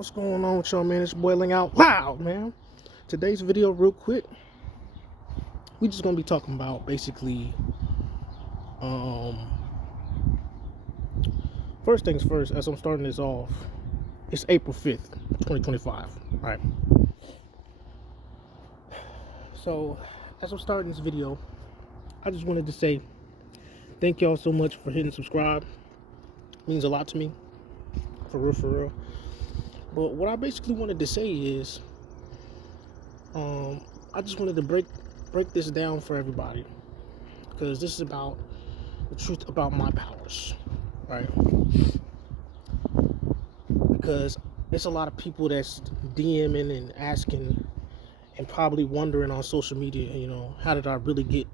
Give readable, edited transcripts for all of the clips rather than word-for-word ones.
What's going on with y'all, man? It's boiling out loud, man. Today's video, real quick, we just gonna be talking about basically, first things first. As I'm starting this off, it's April 5th, 2025, right? So, as I'm starting this video, I just wanted to say thank y'all so much for hitting subscribe. It means a lot to me, for real, for real. But what I basically wanted to say is, I just wanted to break this down for everybody, because this is about the truth about my powers, right? Because it's a lot of people that's DMing and asking and probably wondering on social media, how did I really get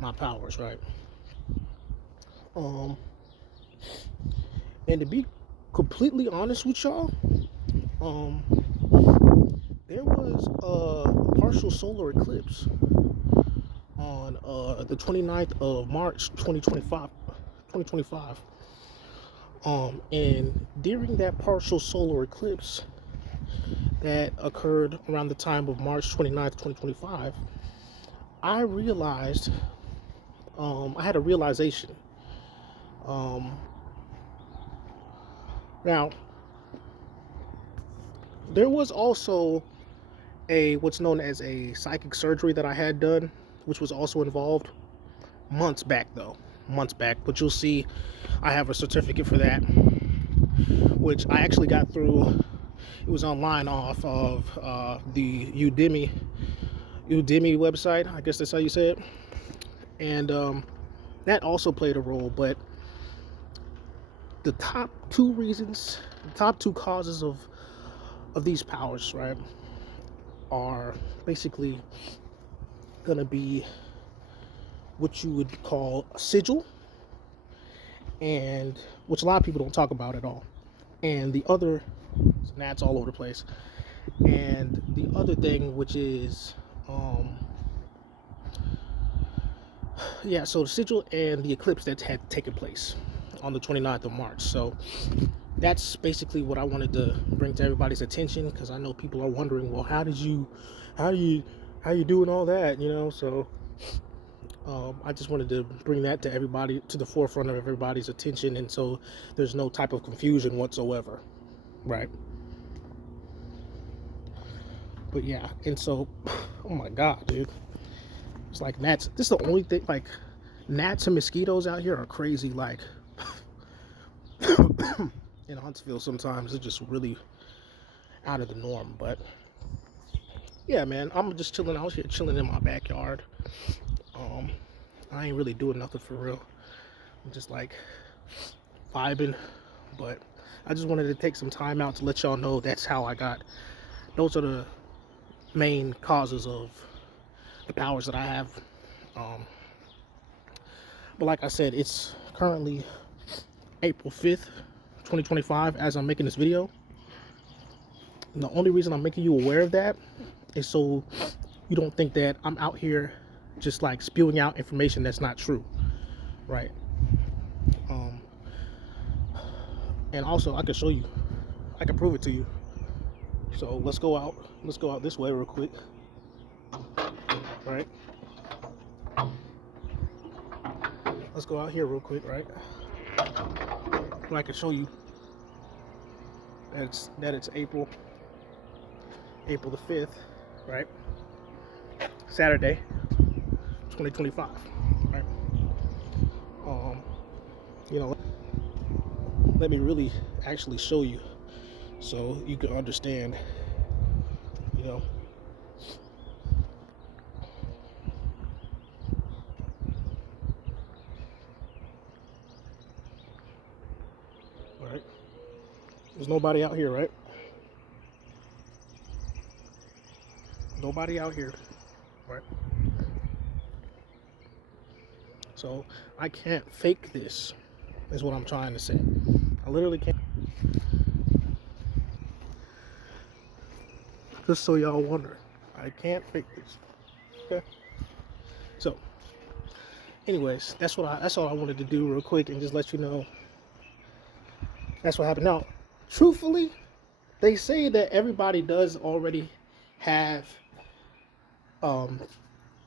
my powers, right? And to be completely honest with y'all, there was a partial solar eclipse on the 29th of March 2025. And during that partial solar eclipse that occurred around the time of March 29th, 2025, I realized, I had a realization. Now, there was also what's known as a psychic surgery that I had done, which was also involved months back, but you'll see I have a certificate for that, which I actually got through. It was online off of the Udemy website, I guess that's how you say it, and that also played a role. But the top two causes of these powers, right, are basically gonna be what you would call a sigil, and which a lot of people don't talk about at all. And the other, that's all over the place. And the other thing, which is, so the sigil and the eclipse that had taken place on the 29th of March. So that's basically what I wanted to bring to everybody's attention, because I know people are wondering, well, how you doing all that, so I just wanted to bring that to everybody, to the forefront of everybody's attention, and so there's no type of confusion whatsoever, right? But yeah, and so, oh my god, dude, it's like gnats. This is the only thing, like, gnats and mosquitoes out here are crazy. Like in Huntsville, sometimes it's just really out of the norm. But yeah, man, I'm just chilling out here, chilling in my backyard. I ain't really doing nothing for real. I'm just like vibing, but I just wanted to take some time out to let y'all know that's how I got. Those are the main causes of the powers that I have. But like I said, it's currently April 5th, 2025 as I'm making this video. And the only reason I'm making you aware of that is so you don't think that I'm out here just like spewing out information that's not true, right? And also I can show you, I can prove it to you. So let's go out this way real quick, right? Let's go out here real quick, right? And I can show you that it's April the 5th, right? Saturday, 2025, right? Let me really actually show you so you can understand, right? There's nobody out here, right? Nobody out here, right? So I can't fake this, is what I'm trying to say. I literally can't. Just so y'all wonder, I can't fake this. Okay. So, anyways, that's all I wanted to do real quick, and just let you know that's what happened. Now, truthfully, they say that everybody does already have um,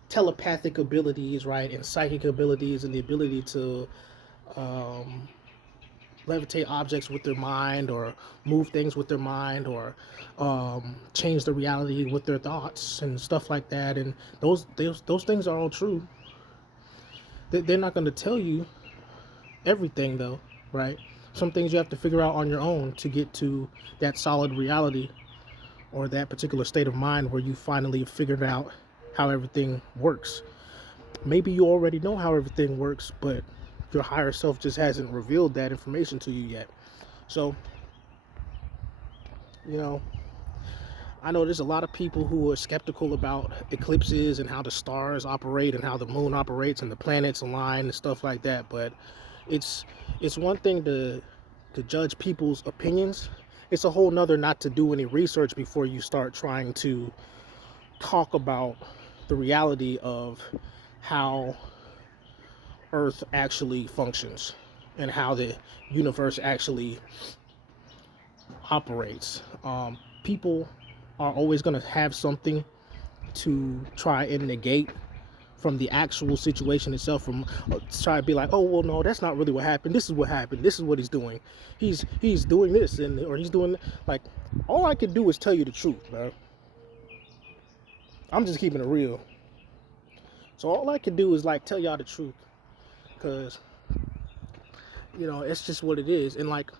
telepathic abilities, right, and psychic abilities, and the ability to um, levitate objects with their mind, or move things with their mind, or change the reality with their thoughts and stuff like that. And those things are all true. They're not going to tell you everything, though, right? Some things you have to figure out on your own to get to that solid reality, or that particular state of mind where you finally figured out how everything works. Maybe you already know how everything works, but your higher self just hasn't revealed that information to you yet. So, you know, I know there's a lot of people who are skeptical about eclipses and how the stars operate and how the moon operates and the planets align and stuff like that. But it's one thing to judge people's opinions. It's a whole nother not to do any research before you start trying to talk about the reality of how Earth actually functions and how the universe actually operates. People are always going to have something to try and negate from the actual situation itself, from try to be like, oh well, no, that's not really what happened, this is what happened, this is what he's doing, he's doing this, and or he's doing, like, all I can do is tell you the truth, bro. I'm just keeping it real. So all I can do is like tell y'all the truth, because it's just what it is. And like,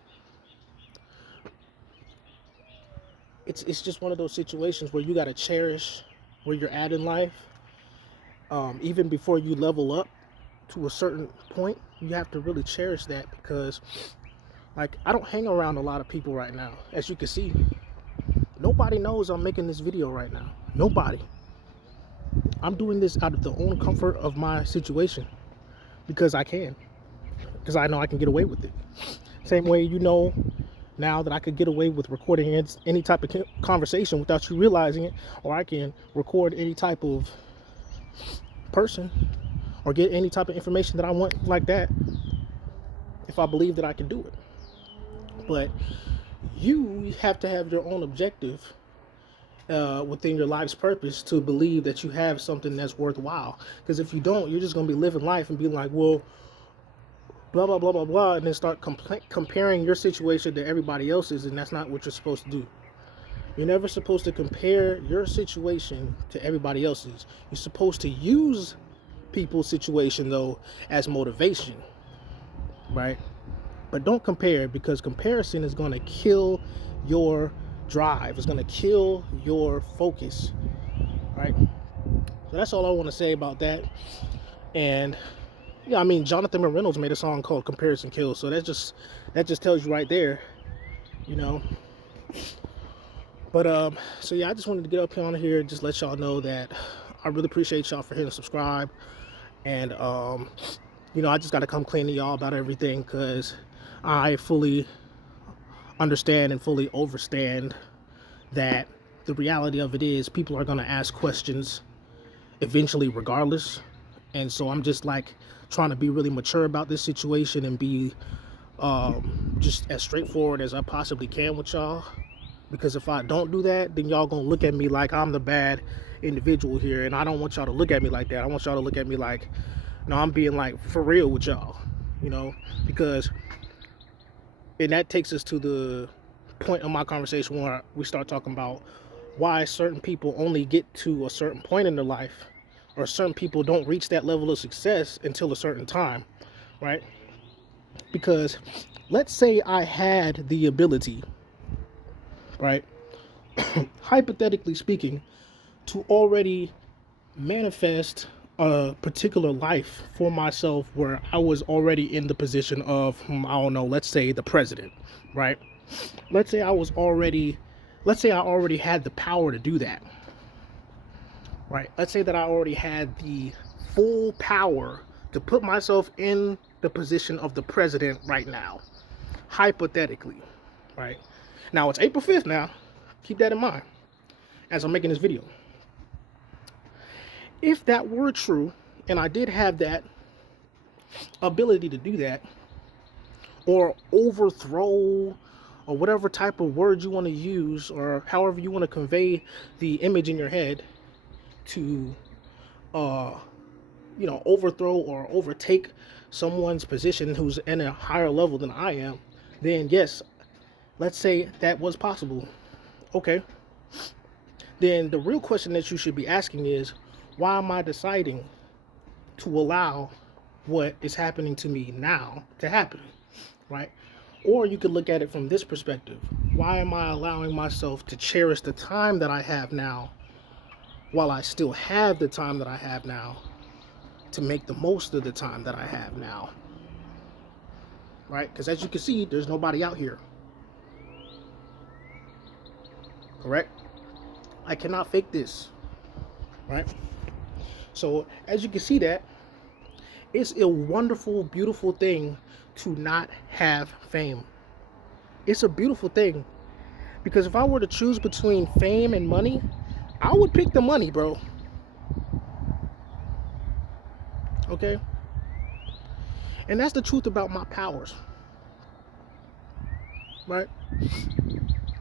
it's just one of those situations where you got to cherish where you're at in life. Even before you level up to a certain point, you have to really cherish that, because like, I don't hang around a lot of people right now. As you can see, nobody knows I'm making this video right now. Nobody. I'm doing this out of the own comfort of my situation, because I can, because I know I can get away with it. Same way, now that I could get away with recording any type of conversation without you realizing it, or I can record any type of person or get any type of information that I want like that, if I believe that I can do it. But you have to have your own objective within your life's purpose to believe that you have something that's worthwhile. Because if you don't, you're just going to be living life and be like, well, blah blah blah blah blah, and then start comparing your situation to everybody else's, and that's not what you're supposed to do. You're never supposed to compare your situation to everybody else's. You're supposed to use people's situation, though, as motivation, right? But don't compare, because comparison is going to kill your drive. It's going to kill your focus, right? So that's all I want to say about that. And yeah, I mean, Jonathan Reynolds made a song called "Comparison Kills," so that just tells you right there, But so yeah, I just wanted to get up here on here, just let y'all know that I really appreciate y'all for hitting subscribe, and I just got to come clean to y'all about everything, because I fully understand and fully overstand that the reality of it is people are going to ask questions eventually regardless. And so I'm just like trying to be really mature about this situation and be just as straightforward as I possibly can with y'all. Because if I don't do that, then y'all gonna look at me like I'm the bad individual here, and I don't want y'all to look at me like that. I want y'all to look at me like, no, I'm being like for real with y'all, because, and that takes us to the point of my conversation where we start talking about why certain people only get to a certain point in their life, or certain people don't reach that level of success until a certain time, right? Because let's say I had the ability, right, hypothetically speaking, to already manifest a particular life for myself where I was already in the position of, I don't know, let's say the president, right? Let's say I already had the power to do that, right? Let's say that I already had the full power to put myself in the position of the president right now, hypothetically, right? Now it's April 5th now. Keep that in mind as I'm making this video. If that were true, and I did have that ability to do that, or overthrow or whatever type of words you want to use, or however you want to convey the image in your head to overthrow or overtake someone's position who's in a higher level than I am, then yes, let's say that was possible. Okay. Then the real question that you should be asking is, why am I deciding to allow what is happening to me now to happen, right? Or you could look at it from this perspective. Why am I allowing myself to cherish the time that I have now while I still have the time that I have now to make the most of the time that I have now, right? Because as you can see, there's nobody out here, correct? I cannot fake this, right? So as you can see, that it's a wonderful, beautiful thing to not have fame. It's a beautiful thing, because if I were to choose between fame and money, I would pick the money, bro. Okay? And that's the truth about my powers, right?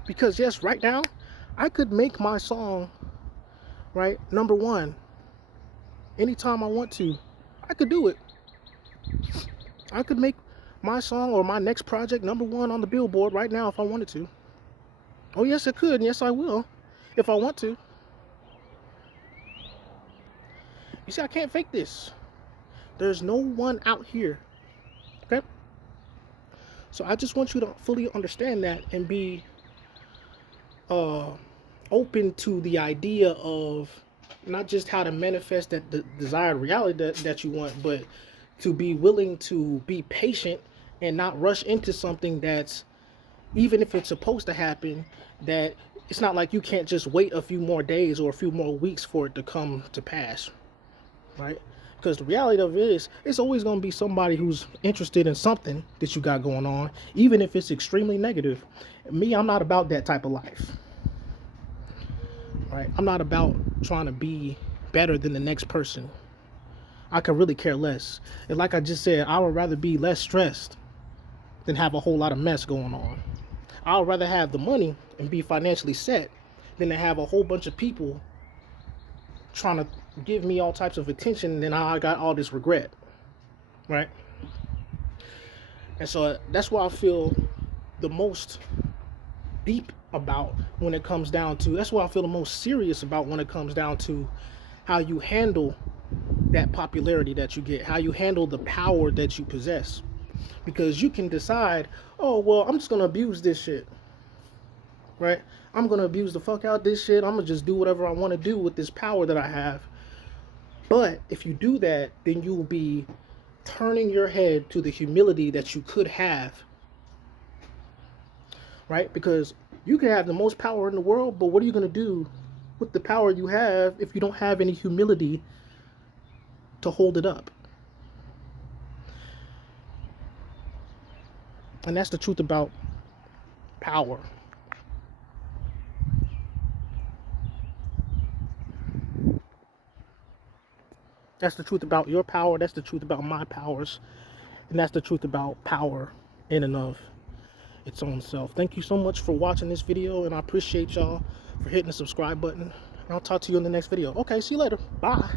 Because yes, right now, I could make my song, right, number one anytime I want to. I could do it. I could make my song or my next project number one on the Billboard right now if I wanted to. Oh yes, I could, and yes, I will if I want to. You see, I can't fake this. There's no one out here. Okay? So I just want you to fully understand that and be open to the idea of not just how to manifest that desired reality that you want, but to be willing to be patient and not rush into something that's, even if it's supposed to happen, that it's not like you can't just wait a few more days or a few more weeks for it to come to pass, right? Because the reality of it is, it's always going to be somebody who's interested in something that you got going on, even if it's extremely negative. Me, I'm not about that type of life, right? I'm not about trying to be better than the next person. I could really care less. And like I just said, I would rather be less stressed than have a whole lot of mess going on. I would rather have the money and be financially set than to have a whole bunch of people trying to give me all types of attention, and then I got all this regret, right? And so that's why I feel the most deep about when it comes down to, that's why I feel the most serious about when it comes down to how you handle that popularity that you get, how you handle the power that you possess. Because you can decide, oh, well, I'm just going to abuse this shit, right? I'm going to abuse the fuck out this shit. I'm going to just do whatever I want to do with this power that I have. But if you do that, then you will be turning your head to the humility that you could have, right? Because you can have the most power in the world, but what are you going to do with the power you have if you don't have any humility to hold it up? And that's the truth about power. That's the truth about your power. That's the truth about my powers. And that's the truth about power in and of its own self. Thank you so much for watching this video, and I appreciate y'all for hitting the subscribe button. And I'll talk to you in the next video. Okay, see you later. Bye.